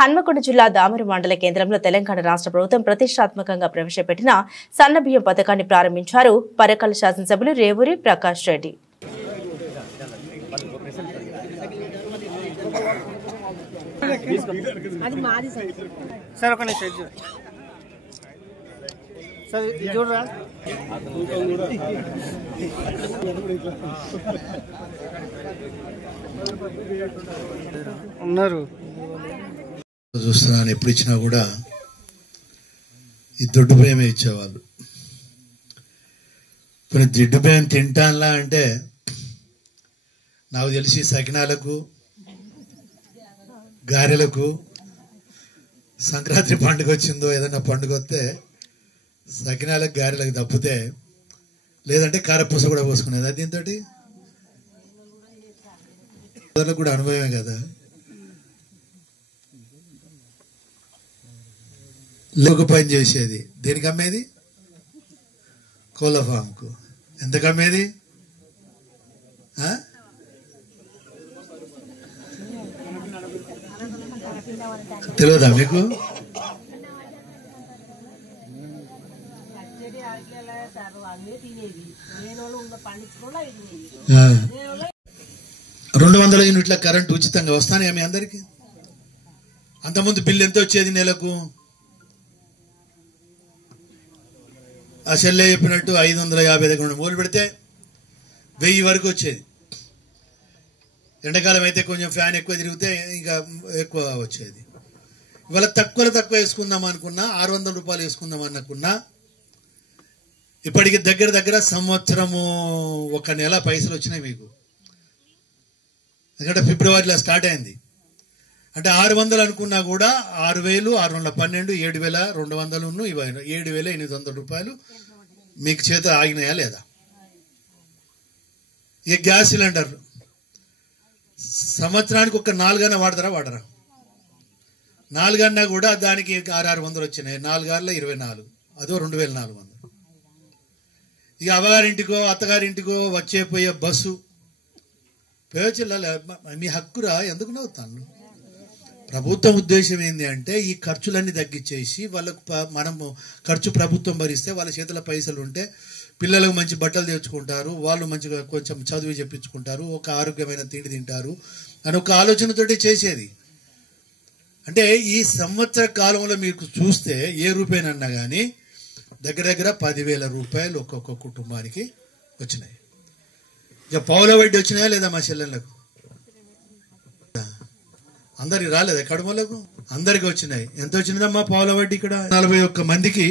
హన్మకొండ జిల్లా దామర మండల కేంద్రంలో తెలంగాణ రాష్ట్ర ప్రభుత్వం ప్రతిష్టాత్మకంగా ప్రవేశపెట్టిన సన్నబియ్యం పథకాన్ని ప్రారంభించారు పరకాల శాసనసభ్యులు రేవూరి ప్రకాష్ రెడ్డి. చూస్తున్నాను ఎప్పుడు ఇచ్చినా కూడా ఈ దొడ్డు బియ్యమే ఇచ్చేవాళ్ళు. కొన్ని దిడ్డు బియ్యం తింటానులా అంటే నాకు తెలిసి సకినాలకు గారెలకు సంక్రాంతి పండుగ వచ్చిందో ఏదైనా పండుగ వస్తే సకినాలకు గారెలకు తప్పితే లేదంటే కారపూస కూడా పోసుకునేది. అది దీంతో కూడా అనుభవమే కదా. లోక పని చేసేది దేనికి అమ్మేది? కోళ్ళ ఫామ్కు. ఎంతకు అమ్మేది? తెలియదా మీకు? ఆ 200 యూనిట్ల కరెంట్ ఉచితంగా వస్తానే మీ అందరికి. అంతకుముందు బిల్లు ఎంత వచ్చేది నెలకు? ఆ చెల్లె చెప్పినట్టు 550 దగ్గర మొదలు పెడితే 1000 వరకు వచ్చేది. ఎండాకాలం అయితే కొంచెం ఫ్యాన్ ఎక్కువ తిరిగితే ఇంకా ఎక్కువ వచ్చేది. ఇవాళ తక్కువ వేసుకుందాం అనుకున్నా, 600 రూపాయలు వేసుకుందాం అనుకున్నా ఇప్పటికి దగ్గర సంవత్సరము 1 నెల పైసలు వచ్చినాయి మీకు. ఎందుకంటే ఫిబ్రవరిలో స్టార్ట్ అయింది. అంటే 600 అనుకున్నా కూడా 6000, 612, 7200 ఇవి 7800 రూపాయలు మీకు చేత ఆగినాయా లేదా? ఇక గ్యాస్ సిలిండర్ సంవత్సరానికి ఒక 4 అన్నా వాడరా? 4 అన్నా కూడా దానికి 600 వచ్చినాయి. 4 6 24, అదో 2400. ఇక అవ్వగారింటికో అత్తగారింటికో వచ్చే పోయే బస్సు పేర్చిల్ల మీ హక్కురా. ఎందుకు నవ్వుతాను? ప్రభుత్వం ఉద్దేశం ఏంటి అంటే ఈ ఖర్చులన్నీ తగ్గించేసి వాళ్ళకు మనము ఖర్చు ప్రభుత్వం భరిస్తే వాళ్ళ చేతిలో పైసలు ఉంటే పిల్లలకు మంచి బట్టలు తెచ్చుకుంటారు, వాళ్ళు మంచిగా కొంచెం చదువు చెప్పించుకుంటారు, ఒక ఆరోగ్యమైన తిండి తింటారు అని ఒక ఆలోచనతోటి చేసేది. అంటే ఈ సంవత్సర కాలంలో మీకు చూస్తే ఏ రూపాయనన్నా కానీ దగ్గర 10,000 రూపాయలు ఒక్కొక్క కుటుంబానికి వచ్చినాయి. ఇక పౌల వడ్డీ వచ్చినాయా లేదా మా చెల్లెళ్ళకు? అందరికి రాలేదా? కడుమలకు అందరికి వచ్చినాయి. ఎంత వచ్చిందమ్మా పౌల వడ్డీ? ఇక్కడ 41 మందికి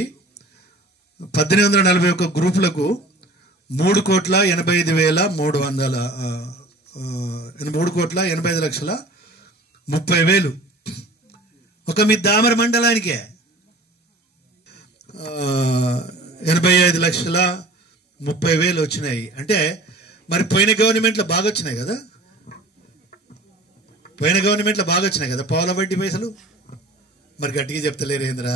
1841 గ్రూపులకు 3,85,30,000 ఒక మీ దామర మండలానికే 85,30,000 వచ్చినాయి. అంటే మరి పోయిన గవర్నమెంట్లో బాగా వచ్చినాయి కదా. పౌల వడ్డీ పైసలు. మరి గట్టిగా చెప్తలేరేంద్రా?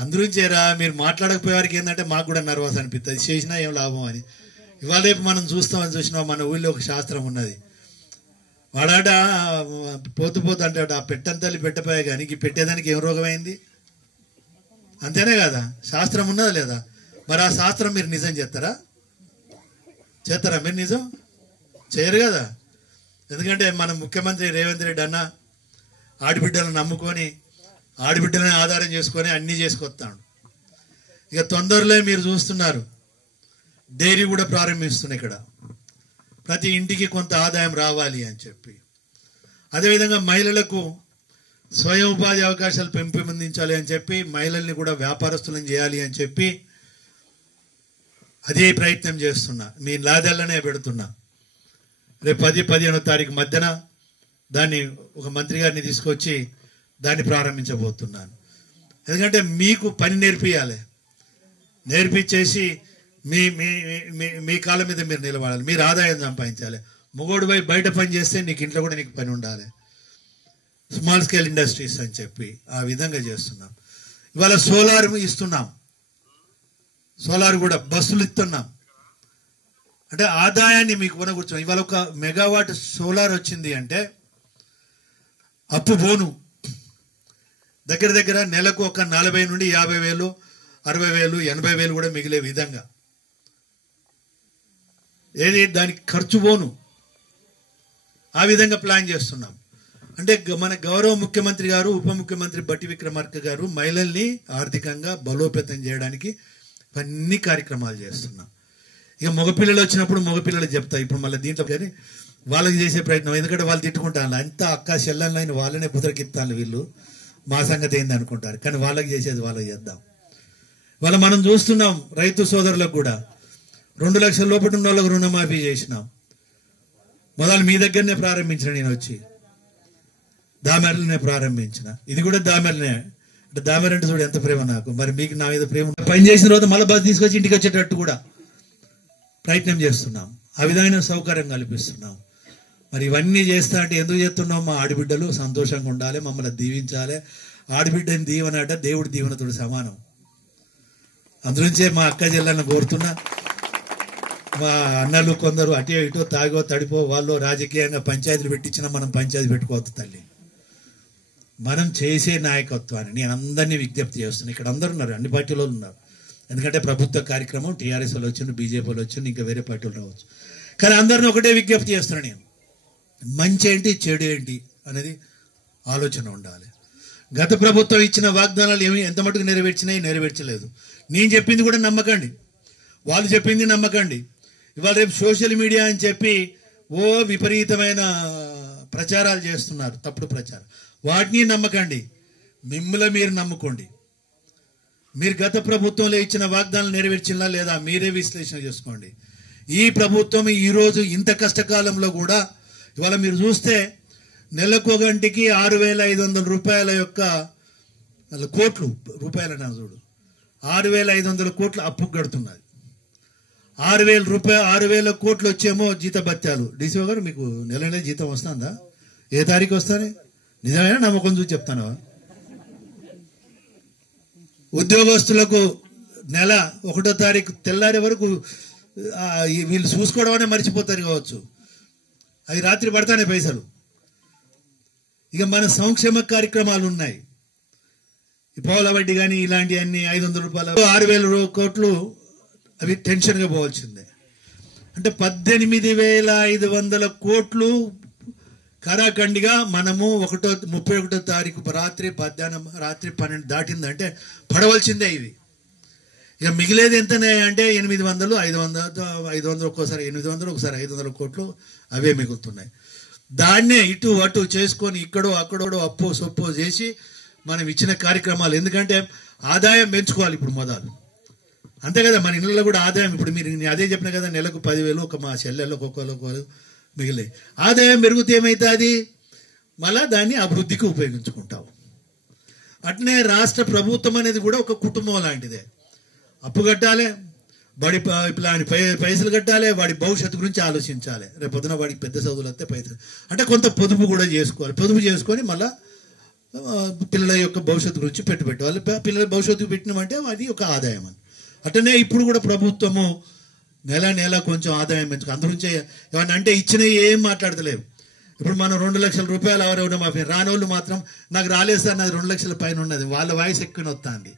అందురుంచేరా మీరు మాట్లాడకపోయేవారికి ఏంటంటే మాకు కూడా నర్వస్ అనిపిస్తుంది, చేసినా ఏం లాభం అని. ఇవాళ రేపు మనం చూసినా మన ఊళ్ళో ఒక శాస్త్రం ఉన్నది. వాడాట పోతూ అంటే ఆ పెట్టంతల్లి పెట్టపోయా కానీ ఈ పెట్టేదానికి ఏం రోగమైంది? అంతేనే కదా. శాస్త్రం ఉన్నదా లేదా? మరి ఆ శాస్త్రం మీరు నిజం చేస్తారా మీరు? నిజం చేయరు కదా. ఎందుకంటే మన ముఖ్యమంత్రి రేవంత్ రెడ్డి అన్న ఆడబిడ్డలను నమ్ముకొని ఆడబిడ్డలని ఆధారం చేసుకొని అన్నీ చేసుకొస్తాడు. ఇక తొందరలో మీరు చూస్తున్నారు డైరీ కూడా ప్రారంభిస్తున్నాయి ఇక్కడ. ప్రతి ఇంటికి కొంత ఆదాయం రావాలి అని చెప్పి. అదేవిధంగా మహిళలకు స్వయం ఉపాధి అవకాశాలు పెంపొందించాలి అని చెప్పి మహిళల్ని కూడా వ్యాపారస్తులను చేయాలి అని చెప్పి అదే ప్రయత్నం చేస్తున్నా. మీ లాదెల్లనే పెడుతున్నా. రేపు 10-15వ తారీఖు మధ్యన దాన్ని ఒక మంత్రి గారిని తీసుకొచ్చి దాన్ని ప్రారంభించబోతున్నాను. ఎందుకంటే మీకు పని నేర్పించేసి మీ కాళ్ళ మీద మీరు నిలబడాలి, మీరు ఆదాయం సంపాదించాలి. మొగోడు బయట పని చేస్తే నీకు ఇంట్లో కూడా నీకు పని ఉండాలి. స్మాల్ స్కేల్ ఇండస్ట్రీస్ అని చెప్పి ఆ విధంగా చేస్తున్నాం. ఇవాళ సోలార్ ఇస్తున్నాం, సోలార్ కూడా బస్సులు ఇస్తున్నాం. అంటే ఆదాయాన్ని మీకు కొనకూర్చున్నాం. ఇవాళ 1 మెగావాట్ సోలార్ వచ్చింది అంటే అప్పు పోను. దగ్గర దగ్గర నెలకు ఒక 40 నుండి 50,000, 60,000, 80,000 కూడా మిగిలే విధంగా ఏది దానికి ఖర్చు పోను ఆ విధంగా ప్లాన్ చేస్తున్నాం. అంటే మన గౌరవ ముఖ్యమంత్రి గారు, ఉప ముఖ్యమంత్రి బట్టి విక్రమార్క గారు మహిళల్ని ఆర్థికంగా బలోపేతం చేయడానికి అన్ని కార్యక్రమాలు చేస్తున్నాం. ఇక మగపిల్లలు వచ్చినప్పుడు మగపిల్లలు చెప్తా. ఇప్పుడు మళ్ళీ దీంట్లో కానీ వాళ్ళకి చేసే ప్రయత్నం, ఎందుకంటే వాళ్ళు తిట్టుకుంటాను అంతా అక్క చెల్లెళ్ళైన వాళ్ళనే పుదరకిత్తాను, వీళ్ళు మా సంగతి ఏంది అనుకుంటారు. కానీ వాళ్ళకి చేసేది వాళ్ళకి చేద్దాం. వాళ్ళ మనం చూస్తున్నాం రైతు సోదరులకు కూడా 2 లక్షల లోపల ఉన్న వాళ్ళకు రుణమాఫీ చేసినాం. మొదలు మీ దగ్గరనే ప్రారంభించిన, నేను వచ్చి దామెరలనే ప్రారంభించిన. ఇది కూడా దామెరలనే. అంటే దామెర అంటే చూడు ఎంత ప్రేమ నాకు. మరి మీకు నా మీద ప్రేమ పని చేసిన రోజు మళ్ళీ బస్సు తీసుకొచ్చి ఇంటికి వచ్చేటట్టు కూడా ప్రయత్నం చేస్తున్నాం. ఆ విధమైన సౌకర్యం కల్పిస్తున్నాం. మరి ఇవన్నీ చేస్తా అంటే ఎందుకు చేస్తున్నాం? మా ఆడబిడ్డలు సంతోషంగా ఉండాలి, మమ్మల్ని దీవించాలి. ఆడబిడ్డని దీవెనట దేవుడి దీవెనతో సమానం. అందులోంచే మా అక్క చెల్లెలను కోరుతున్నా. మా అన్నలు కొందరు అటో ఇటో తాగో తడిపో వాళ్ళు రాజకీయంగా పంచాయతీలు పెట్టించినా మనం పంచాయతీ పెట్టుకోవద్దు తల్లి. మనం చేసే నాయకత్వాన్ని నేను అందరినీ విజ్ఞప్తి చేస్తున్నాను. ఇక్కడ అందరు ఉన్నారు, అన్ని పార్టీలో ఉన్నారు. ఎందుకంటే ప్రభుత్వ కార్యక్రమం టీఆర్ఎస్ వాళ్ళు వచ్చిండు, బీజేపీ వాళ్ళు వచ్చిండు, ఇంకా వేరే పార్టీలు రావచ్చు. కానీ అందరిని ఒకటే విజ్ఞప్తి చేస్తున్నాను నేను, మంచి ఏంటి చెడు ఏంటి అనేది ఆలోచన ఉండాలి. గత ప్రభుత్వం ఇచ్చిన వాగ్దానాలు ఏమి ఎంత మటుకు నెరవేర్చినాయి, నెరవేర్చలేదు. నేను చెప్పింది కూడా నమ్మకండి, వాళ్ళు చెప్పింది నమ్మకండి. ఇవాళ రేపు సోషల్ మీడియా అని చెప్పి విపరీతమైన ప్రచారాలు చేస్తున్నారు, తప్పుడు ప్రచారం. వాటిని నమ్మకండి, మిమ్మల్ని మీరు నమ్ముకోండి. మీరు గత ప్రభుత్వంలో ఇచ్చిన వాగ్దానాలు నెరవేర్చినా లేదా మీరే విశ్లేషణ చేసుకోండి. ఈ ప్రభుత్వం ఈరోజు ఇంత కష్టకాలంలో కూడా ఇవాళ మీరు చూస్తే నెలకు గంటకి 6,500 రూపాయల యొక్క కోట్లు రూపాయలు నా చూడు 6,500 కోట్లు అప్పు కడుతున్నది. 6,000 కోట్లు వచ్చేమో జీతభత్యాలు. డీసీఓ గారు మీకు నెల జీతం వస్తుందా? ఏ తారీఖు వస్తానే? నిజమైన నమ్మకం చూసి చెప్తాను. ఉద్యోగస్తులకు నెల 1వ తారీఖు తెల్లారే వరకు వీళ్ళు చూసుకోవడం అనే మర్చిపోతారు కావచ్చు, అవి రాత్రి పడతానే పైసలు. ఇక మన సంక్షేమ కార్యక్రమాలు ఉన్నాయి, పౌల వడ్డీ కానీ ఇలాంటివన్నీ 500 రూపాయలు 6,000 కోట్లు అవి టెన్షన్గా పోవాల్సిందే. అంటే 18,500 కోట్లు కరాఖండిగా మనము 31వ తారీఖు రాత్రి 12 దాటిందంటే పడవలసిందే. ఇవి ఇక మిగిలేది ఎంతనే అంటే 800, 500 ఒక్కోసారి 800, ఒకసారి 500 కోట్లు అవే మిగులుతున్నాయి. దాన్నే ఇటు అటు చేసుకొని ఇక్కడో అక్కడో అప్పో సొప్పో చేసి మనం ఇచ్చిన కార్యక్రమాలు, ఎందుకంటే ఆదాయం పెంచుకోవాలి ఇప్పుడు మొదలు, అంతే కదా. మన ఇళ్ళలో కూడా ఆదాయం, ఇప్పుడు మీరు అదే చెప్పిన కదా, నెలకు 10,000 ఒక మా చెల్లెళ్ళకు ఒక్కొక్కరు మిగిలే ఆదాయం పెరిగితే ఏమవుతుంది, మళ్ళా దాన్ని అభివృద్ధికి ఉపయోగించుకుంటాం. అట్నే రాష్ట్ర ప్రభుత్వం అనేది కూడా ఒక కుటుంబం లాంటిదే. అప్పు కట్టాలి, వాడి పైసలు కట్టాలి, వాడి భవిష్యత్తు గురించి ఆలోచించాలి. రేపు పొద్దున వాడికి పెద్ద చదువులు వస్తే పైసలు అంటే కొంత పొదుపు కూడా చేసుకోవాలి. పొదుపు చేసుకొని మళ్ళా పిల్లల యొక్క భవిష్యత్తు గురించి పెట్టాలి. పిల్లల భవిష్యత్తుకు పెట్టినామంటే అది ఒక ఆదాయం అని. అట్లనే ఇప్పుడు కూడా ప్రభుత్వము నెల కొంచెం ఆదాయం పెంచుకో. అందుగురించే ఏమన్నా అంటే ఇచ్చినవి ఏం మాట్లాడతలేరు. ఇప్పుడు మనం 2 లక్షల రూపాయలు ఎవరైనా మాఫీ రానోళ్ళు మాత్రం నాకు రాలేదు సార్, నాది 2 లక్షల పైన ఉన్నది, వాళ్ళ వాయిస్ ఎక్కువ వస్తుంది.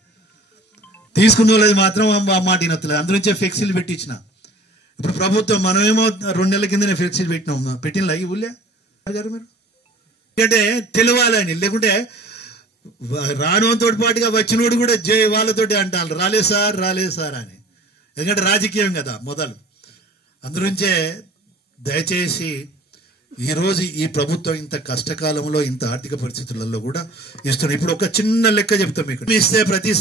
తీసుకున్న వాళ్ళది మాత్రం ఆ మాట వినొత్తలేదు. అందుగురించే ఫ్లెక్సీలు పెట్టించిన. ఇప్పుడు ప్రభుత్వం మనమేమో 2 నెలల కిందనే ఫ్లెక్సీలు పెట్టిన ఈ ఊళ్ళే గారు మీరు, ఎందుకంటే తెలియాలని. లేకుంటే రానోతో పాటుగా వచ్చినోడు కూడా వాళ్ళతోటి అంటారు రాలేదు సార్ అని, ఎందుకంటే రాజకీయం కదా మొదలు. అందుగురించే దయచేసి ఈరోజు ఈ ప్రభుత్వం ఇంత కష్టకాలంలో ఇంత ఆర్థిక పరిస్థితులలో కూడా ఇస్తున్నాం. ఇప్పుడు ఒక చిన్న లెక్క చెప్తాం మీకు. ఇస్తే ప్రతి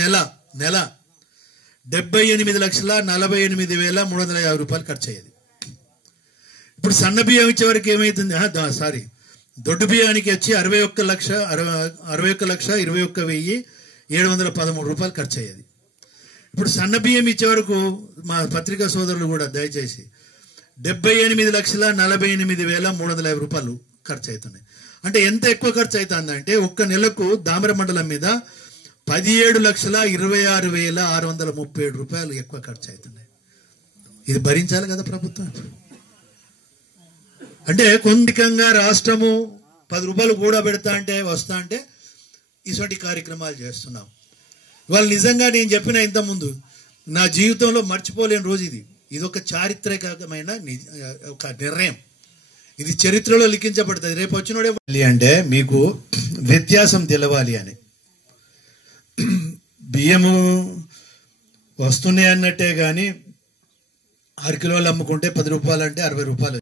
నెల 78,48,350 రూపాయలు ఖర్చు అయ్యేది. ఇప్పుడు సన్న బియ్యం ఇచ్చే వరకు ఏమైతుంది, దొడ్డు బియ్యానికి వచ్చి 61,21,713 రూపాయలు ఖర్చు అయ్యేది. ఇప్పుడు సన్న బియ్యం ఇచ్చే వరకు మా పత్రికా సోదరులు కూడా దయచేసి 78,48,350 రూపాయలు ఖర్చు అవుతున్నాయి. అంటే ఎంత ఎక్కువ ఖర్చు అవుతుందంటే ఒక్క నెలకు దామర మండలం మీద 17,26,637 రూపాయలు ఎక్కువ ఖర్చు అవుతున్నాయి. ఇది భరించాలి కదా ప్రభుత్వం. అంటే కొందికంగా రాష్ట్రము 10 రూపాయలు కూడా పెడతా అంటే వస్తా అంటే ఇటువంటి కార్యక్రమాలు చేస్తున్నాం. ఇవాళ నిజంగా నేను చెప్పిన ఇంతకుముందు నా జీవితంలో మర్చిపోలేని రోజు ఇది. ఇది ఒక చారిత్రకమైన ఒక నిర్ణయం. ఇది చరిత్రలో లిఖించబడుతుంది. రేపు వచ్చినోడే అంటే మీకు వ్యత్యాసం తెలవాలి అని. బియ్యము వస్తున్నాయి అన్నట్టే కానీ 6 కిలోలు అమ్ముకుంటే 10 రూపాయలు అంటే 60 రూపాయలు.